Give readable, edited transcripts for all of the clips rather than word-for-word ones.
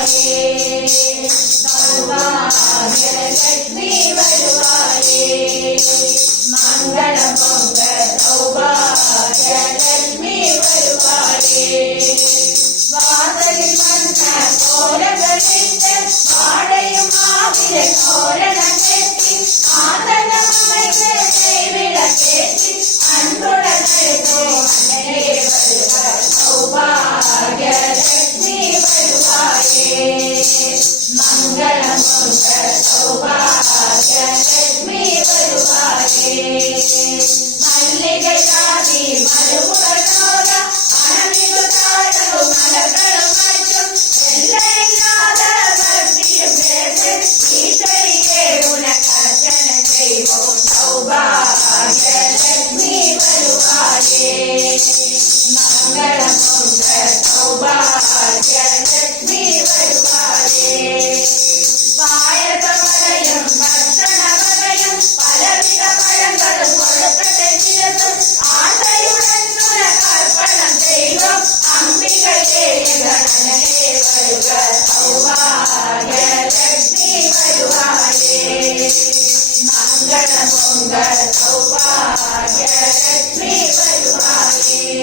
வருவாயே, சௌபாகியலட்சுமி வருவாயே, மங்களம் பொங்க சௌபாகியலட்சுமி வருவாயே. வாசலில் வந்த கோலங்களிட்டு வாழையும் மாவில தோரணம் கட்டி ஆதனம் அமைத்து விளக்கேற்றி அன்புடன் அழைத்தோம் அன்னையே வருக சௌபாகியலட்சுமி வருவாயே, மங்களம் பொங்க சௌபாகியலட்சுமி வருவாயே. மல்லிகை ஜாதி மறுமுகனோட மனமிகு தாழவும் மலர்களும் மற்றும் எல்லையில்லாத பக்தியும் பேசு ஈஸ்வரியே உனக்கு அர்ச்சனை செய்வோம் சௌபாகியலட்சுமி வருவாயே, மங்களம் பொங்க சௌபாகியலட்சுமி வருவாயே. பாயசமலையும் பர்சனவலையும் பலவித பழங்களும் கொடுக்கட்டும் ஆசையுடன் அர்ப்பணம் செய்வோம் அம்பிகையே எங்களே வருக சௌபாகியலட்சுமி வருவாயே, மங்களம் பொங்க சௌபாகியலட்சுமி வருவாயே.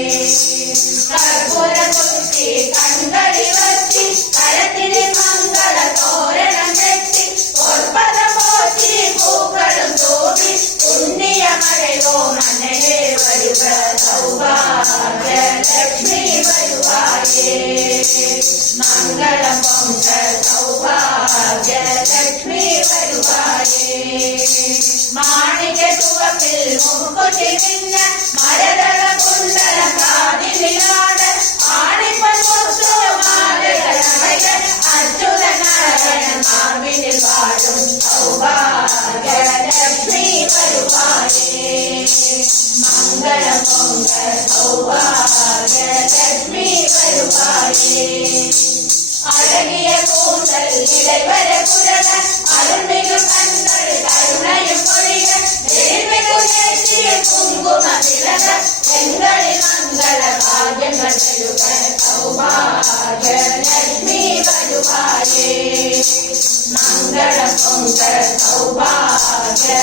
கற்பூர குத்தி கண்களில் வச்சி கரத்தினில் மங்கள தோரணம் கட்டி பொற்பதம் போற்றி பூக்களும் தூவி புண்ணியமடைவோம் அன்னையே வருக சௌபாகியலட்சுமி வருவாயே, மங்களம் பொங்க சௌபாகியலட்சுமி வருவாயே. மாணிக்க துவப்பில் முக்குட்டி மின்ன மரதள குண்டல காதிலாட ஆணிப்பல் முத்து மாலைகள் அமைக அச்சுத நாராயணன் மார்பினில் வாழும் சௌபாகியலட்சுமி வருவாயே, மங்களம் பொங்க சௌபாகியலட்சுமி வருவாயே. அழகிய கூந்தல் இளைவர புரள அருள்மிகு கண்கள் கருணையும் பொழிக எழில்மிகு நெற்றியில் குங்குமம் விளங்க எங்களின் மங்கள பாக்கியங்கள் பெருக சௌபாகியலட்சுமி வருவாயே, மங்களம் பொங்க சௌபாகியலட்சுமி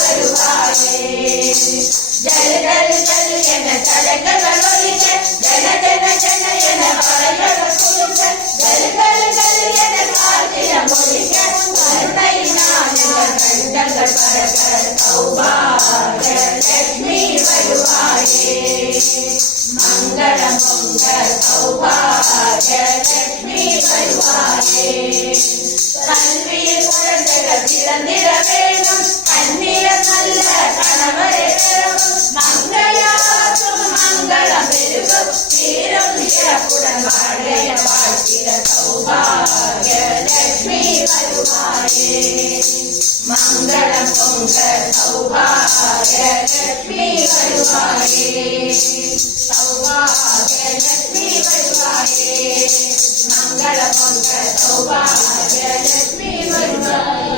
வருவாயே. ஜல் ஜல் ஜல் என தடங்கள் ஒலிக்க ஜன ஜன ஜன என வளைகள் குலுக்க ஜல் ஜல் ஜல் என காற்றியம் ஒலிக்க கருணையினால் கண்டங்கள் பரக சௌபாகியலட்சுமி வருவாயே, மங்களம் பொங்க சௌபாகியலட்சுமி வருவாயே. கல்வியில் குழந்தைகள் பிறந்திட வேணும் கண்ணிய நல்ல கணவரை பெறவும் மங்கையாற்றும் மங்களம் பெருகும் தீரும் சிறப்புடன் வாழைய வாழ்த்திட சௌபாகியலட்சுமி வருவாயே, மங்களம் பொங்க சௌபாகியலட்சுமி வருவாயே, சௌபாகியலட்சுமி வருவாயே, மங்களம் பொங்க சௌபாகியலட்சுமி வருவாயே.